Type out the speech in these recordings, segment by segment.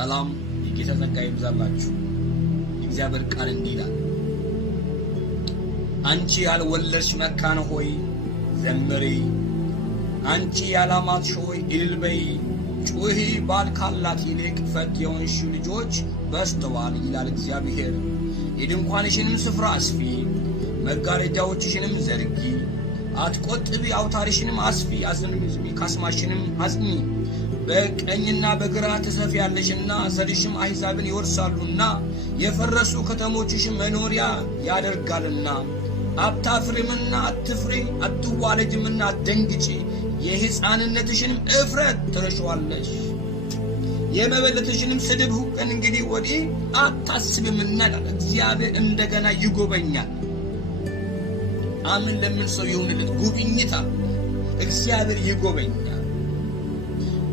ሰላም የጌታ ጸጋ ይብዛላችሁ። እግዚአብሔር ቃል እንዲህ ይላል፣ አንቺ ያልወለድሽ መካን ሆይ ዘምሪ፣ አንቺ ያላማጥሽ ሆይ እልል በይ፣ ጩኺ፣ ባል ካላት ይልቅ ፈት የሆንሽ ልጆች በዝተዋል ይላል እግዚአብሔር። የድንኳንሽንም ስፍራ አስፊ፣ መጋረጃዎችሽንም ዘርጊ፣ አትቆጥቢ፣ አውታርሽንም አስፊ፣ ካስማሽንም አጽኚ። በቀኝና በግራ ትሰፊያለሽና ዘርሽም አሕዛብን ይወርሳሉና የፈረሱ ከተሞችሽም መኖሪያ ያደርጋልና። አታፍሪምና አትፍሪ፣ አትዋለጅምና አትደንግጪ፣ የሕፃንነትሽንም እፍረት ትረሺዋለሽ። የመበለትሽንም ስድብ ከእንግዲህ ወዲህ አታስቢምና እግዚአብሔር እንደገና ይጎበኛል። አምን ለምን ሰው ይሁንለት ጉብኝታ እግዚአብሔር ይጎበኛል።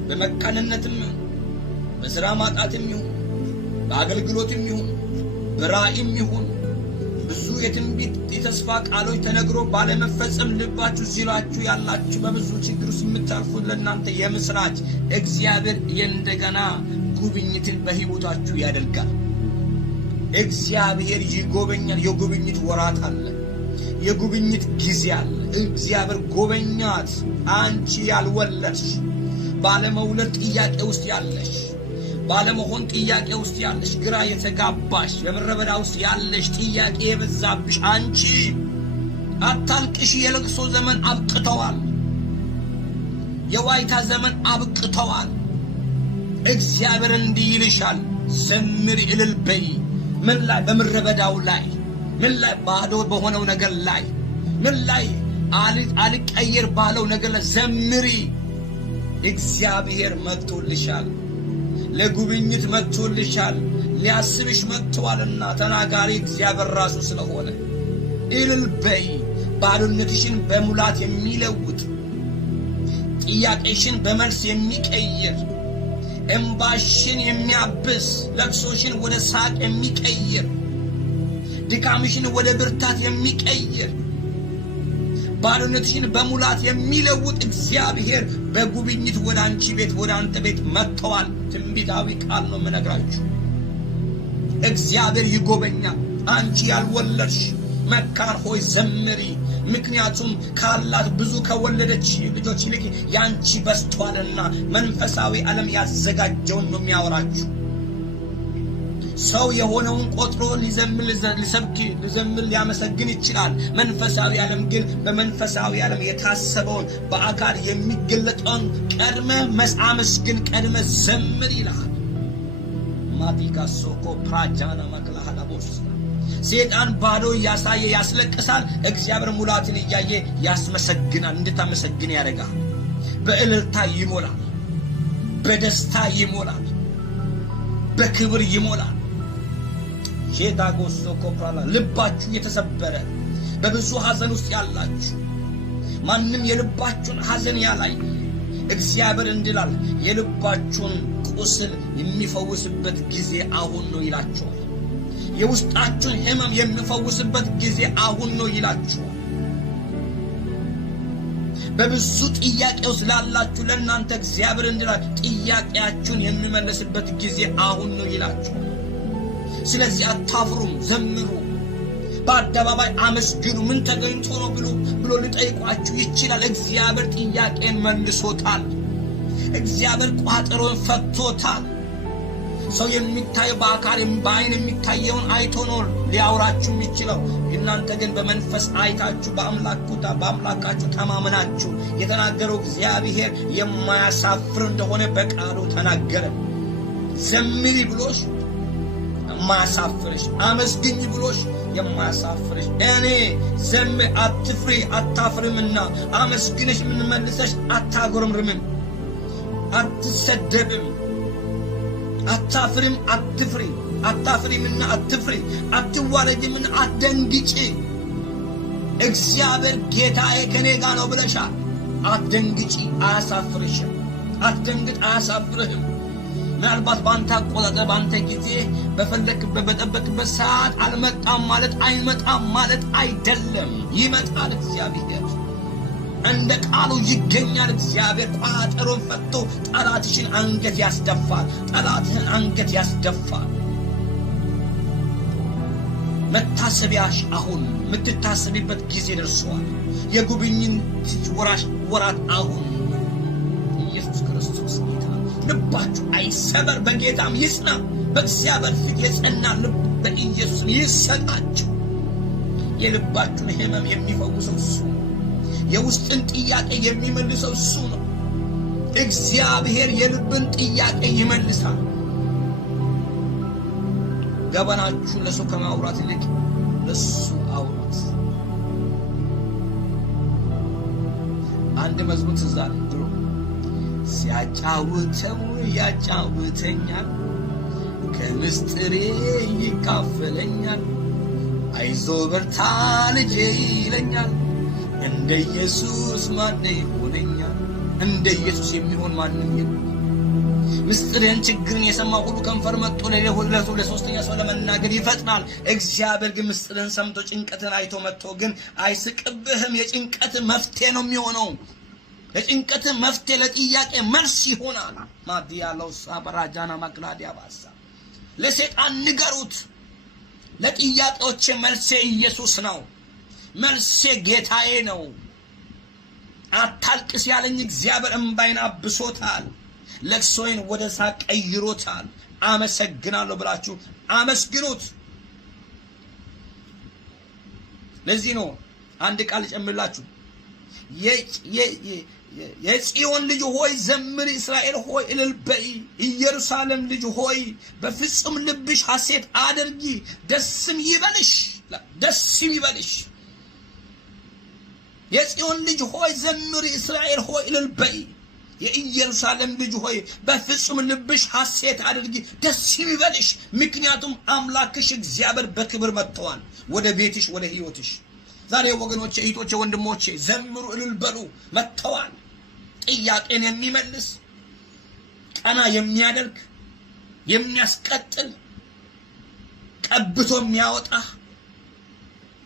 በመካንነትም በሥራ ማጣትም ይሁን በአገልግሎትም ይሁን በራእይም ይሁን ብዙ የትንቢት የተስፋ ቃሎች ተነግሮ ባለመፈጸም ልባችሁ ሲላችሁ ያላችሁ በብዙ ችግር ውስጥ የምታልፉት ለእናንተ የምስራች እግዚአብሔር እንደገና ጉብኝትን በሕይወታችሁ ያደርጋል። እግዚአብሔር ይጎበኛል። የጉብኝት ወራት አለ። የጉብኝት ጊዜ አለ። እግዚአብሔር ጎበኛት። አንቺ ያልወለድሽ ባለመውለድ ጥያቄ ውስጥ ያለሽ፣ ባለመሆን ጥያቄ ውስጥ ያለሽ፣ ግራ የተጋባሽ፣ በምድረ በዳ ውስጥ ያለሽ፣ ጥያቄ የበዛብሽ አንቺ አታልቅሽ። የለቅሶ ዘመን አብቅተዋል። የዋይታ ዘመን አብቅተዋል። እግዚአብሔር እንዲህ ይልሻል፣ ዘምሪ፣ እልል በይ። ምን ላይ? በምድረ በዳው ላይ። ምን ላይ? ባዶ በሆነው ነገር ላይ። ምን ላይ? አልቀየር ባለው ነገር ላይ ዘምሪ። እግዚአብሔር መጥቶልሻል። ለጉብኝት መጥቶልሻል። ሊያስብሽ መጥቷልና ተናጋሪ እግዚአብሔር ራሱ ስለሆነ እልል በይ። ባዶነትሽን በሙላት የሚለውጥ፣ ጥያቄሽን በመልስ የሚቀይር፣ እንባሽን የሚያብስ፣ ለቅሶሽን ወደ ሳቅ የሚቀይር፣ ድካምሽን ወደ ብርታት የሚቀይር፣ ባዶነትሽን በሙላት የሚለውጥ እግዚአብሔር በጉብኝት ወደ አንቺ ቤት ወደ አንተ ቤት መጥተዋል። ትንቢታዊ ቃል ነው የምነግራችሁ። እግዚአብሔር ይጎበኛል። አንቺ ያልወለድሽ መካን ሆይ ዘምሪ፣ ምክንያቱም ካላት ብዙ ከወለደች ልጆች ይልቅ ያንቺ በዝቷልና። መንፈሳዊ ዓለም ያዘጋጀውን ነው የሚያወራችሁ። ሰው የሆነውን ቆጥሮ ሊዘምር ሊያመሰግን ይችላል። መንፈሳዊ ዓለም ግን በመንፈሳዊ ዓለም የታሰበውን በአካል የሚገለጠውን ቀድመ አመስግን፣ ቀድመ ዘምር ይላል። ማቲካ ሶኮ ፕራጃና ማክላሃላ ቦስ ሰይጣን ባዶ ያሳየ ያስለቅሳል። እግዚአብሔር ሙላትን እያየ ያስመሰግናል። እንድታመሰግን ያደርጋል። በእልልታ ይሞላል፣ በደስታ ይሞላል፣ በክብር ይሞላል። ጄዳጎሶ ኮፕራላ ልባችሁ የተሰበረ በብዙ ሐዘን ውስጥ ያላችሁ ማንም የልባችሁን ሐዘን ያላይ እግዚአብሔር እንዲላል የልባችሁን ቁስል የሚፈውስበት ጊዜ አሁን ነው ይላችኋል። የውስጣችሁን ሕመም የሚፈውስበት ጊዜ አሁን ነው ይላችኋል። በብዙ ጥያቄ ውስጥ ላላችሁ ለእናንተ እግዚአብሔር እንዲላል ጥያቄያችሁን የሚመለስበት ጊዜ አሁን ነው ይላችኋል። ስለዚህ አታፍሩም፣ ዘምሩ፣ በአደባባይ አመስግኑ። ምን ተገኝቶ ነው ብሎ ሊጠይቋችሁ ይችላል። እግዚአብሔር ጥያቄን መልሶታል። እግዚአብሔር ቋጠሮን ፈቶታል። ሰው የሚታየው በአካል በአይን የሚታየውን አይቶ ነው ሊያወራችሁ የሚችለው። እናንተ ግን በመንፈስ አይታችሁ በአምላካችሁ ተማምናችሁ የተናገረው እግዚአብሔር የማያሳፍር እንደሆነ በቃሉ ተናገረ። ዘምሪ ብሎሽ የማያሳፍርሽ፣ አመስግኝ ብሎሽ የማያሳፍርሽ፣ እኔ ዘምሪ አትፍሪ አታፍርምና አመስግነሽ ምን መልሰሽ አታጎረምርምም፣ አትሰደብም፣ አታፍሪም አትፍሪ፣ አታፍሪምና አትፍሪ፣ አትዋረጅምና አትደንግጪ። እግዚአብሔር ጌታዬ ከኔ ጋር ነው ብለሻል። አትደንግጪ፣ አያሳፍርሽም። አትደንግጥ፣ አያሳፍርህም። ምናልባት በአንተ አቆጣጠር በአንተ ጊዜ በፈለክበት በጠበቅበት ሰዓት አልመጣም ማለት አይመጣም ማለት አይደለም። ይመጣል እግዚአብሔር። እንደ ቃሉ ይገኛል። እግዚአብሔር ቋጠሮን ፈቶ ጠላትሽን አንገት ያስደፋል። ጠላትህን አንገት ያስደፋል። መታሰቢያሽ አሁን የምትታሰቢበት ጊዜ ደርሷል። የጉብኝት ወራት አሁን። ኢየሱስ ክርስቶስ ጌታ። ልባችሁ አይሰበር፣ በጌታም ይጽና። በእግዚአብሔር ፊት የጸና ልብ በኢየሱስ ይሰጣችሁ። የልባችሁን ሕመም የሚፈውሰው እሱ ነው። የውስጥን ጥያቄ የሚመልሰው እሱ ነው። እግዚአብሔር የልብን ጥያቄ ይመልሳል። ገበናችሁን ለሰው ከማውራት ይልቅ ለሱ አውሩት። አንድ መዝሙር ትዝ አለኝ ድሮ። ሲያጫውተው ያጫውተኛል፣ ከምስጢሬ ይካፈለኛል። አይዞ በርታ ልጄ ይለኛል። እንደ ኢየሱስ ማን ይሆነኛል? እንደ ኢየሱስ የሚሆን ማንም የለም። ምስጢርን ችግርን የሰማ ሁሉ ከንፈር መጥቶ ለሶስተኛ ሰው ለመናገር ይፈጥናል። እግዚአብሔር ግን ምስጢርን ሰምቶ ጭንቀትን አይቶ መጥቶ ግን አይስቅብህም። የጭንቀት መፍትሄ ነው የሚሆነው። ለጭንቀት መፍትሄ፣ ለጥያቄ መልስ ይሆናል። ማዲያለው ሳበራጃና ማግላዲያ ባሳ ለሰይጣን ንገሩት። ለጥያቄዎቼ መልሴ ኢየሱስ ነው። መልሴ ጌታዬ ነው። አታልቅስ ያለኝ እግዚአብሔር እምባይን አብሶታል። ለቅሶዬን ወደ ሳቅ ቀይሮታል። አመሰግናለሁ ብላችሁ አመስግኑት። ለዚህ ነው አንድ ቃል ጨምርላችሁ። የጽዮን ልጅ ሆይ ዘምሪ፣ እስራኤል ሆይ እልል በይ፣ ኢየሩሳሌም ልጅ ሆይ በፍጹም ልብሽ ሐሴት አድርጊ፣ ደስም ይበልሽ፣ ደስም ይበልሽ። የጽዮን ልጅ ሆይ ዘምሪ፣ እስራኤል ሆይ እልል በይ፣ የኢየሩሳሌም ልጅ ሆይ በፍጹም ልብሽ ሐሴት አድርጊ፣ ደስ ይበልሽ። ምክንያቱም አምላክሽ እግዚአብሔር በክብር መጥቷል ወደ ቤትሽ፣ ወደ ሕይወትሽ። ዛሬ ወገኖቼ፣ እህቶቼ፣ ወንድሞቼ ዘምሩ፣ እልል በሉ። መጥቷል። ጥያቄን የሚመልስ ቀና የሚያደርግ የሚያስቀጥል፣ ቀብቶ የሚያወጣ፣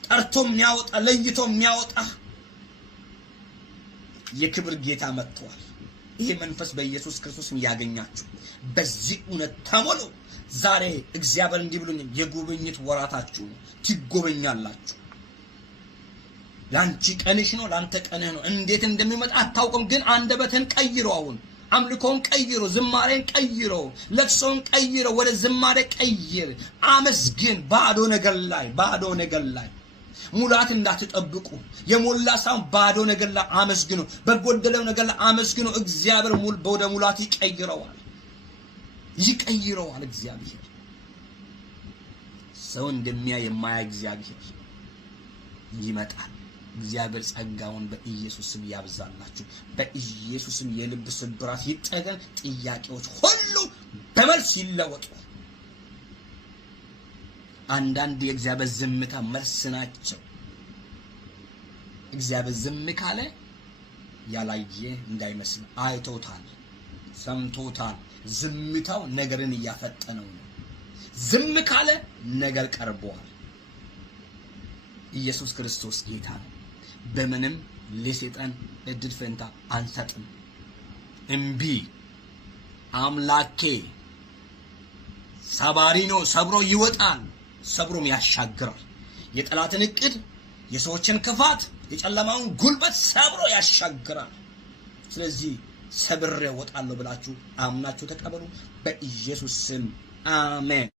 ጠርቶ የሚያወጣ፣ ለይቶ የሚያወጣ የክብር ጌታ መጥቷል። ይሄ መንፈስ በኢየሱስ ክርስቶስም ያገኛችሁ። በዚህ እውነት ተሞሉ። ዛሬ እግዚአብሔር እንዲህ ብሎኝ የጉብኝት ወራታችሁ ትጎበኛላችሁ። ላንቺ ቀንሽ ነው፣ ላንተ ቀንህ ነው። እንዴት እንደሚመጣ አታውቅም። ግን አንደበትን ቀይሮ፣ አሁን አምልኮን ቀይሮ፣ ዝማሬን ቀይሮ፣ ለቅሶን ቀይሮ ወደ ዝማሬ ቀይር። አመስግን። ባዶ ነገር ላይ ሙላት እንዳትጠብቁ። የሞላ ሳይሆን ባዶ ነገር ላይ አመስግኑ። በጎደለው ነገር ላይ አመስግኑ። እግዚአብሔር ወደ ሙላት ይቀይረዋል። እግዚአብሔር ሰው እንደሚያይ የማያይ እግዚአብሔር ይመጣል። እግዚአብሔር ጸጋውን በኢየሱስ ስም ያብዛላችሁ። በኢየሱስ ስም የልብ ስብራት ይጠገን። ጥያቄዎች ሁሉ በመልስ ይለወጡ። አንዳንድ የእግዚአብሔር ዝምታ መልስ ናቸው። እግዚአብሔር ዝም ካለ ያላየ እንዳይመስል፣ አይቶታል፣ ሰምቶታል። ዝምታው ነገርን እያፈጠነው ነው። ዝም ካለ ነገር ቀርቧል። ኢየሱስ ክርስቶስ ጌታ ነው። በምንም ለሰይጣን እድል ፈንታ አንሰጥም። እምቢ። አምላኬ ሰባሪ ነው። ሰብሮ ይወጣል፣ ሰብሮም ያሻግራል። የጠላትን እቅድ፣ የሰዎችን ክፋት፣ የጨለማውን ጉልበት ሰብሮ ያሻግራል። ስለዚህ ሰብሬ እወጣለሁ ብላችሁ አምናችሁ ተቀበሉ። በኢየሱስ ስም አሜን።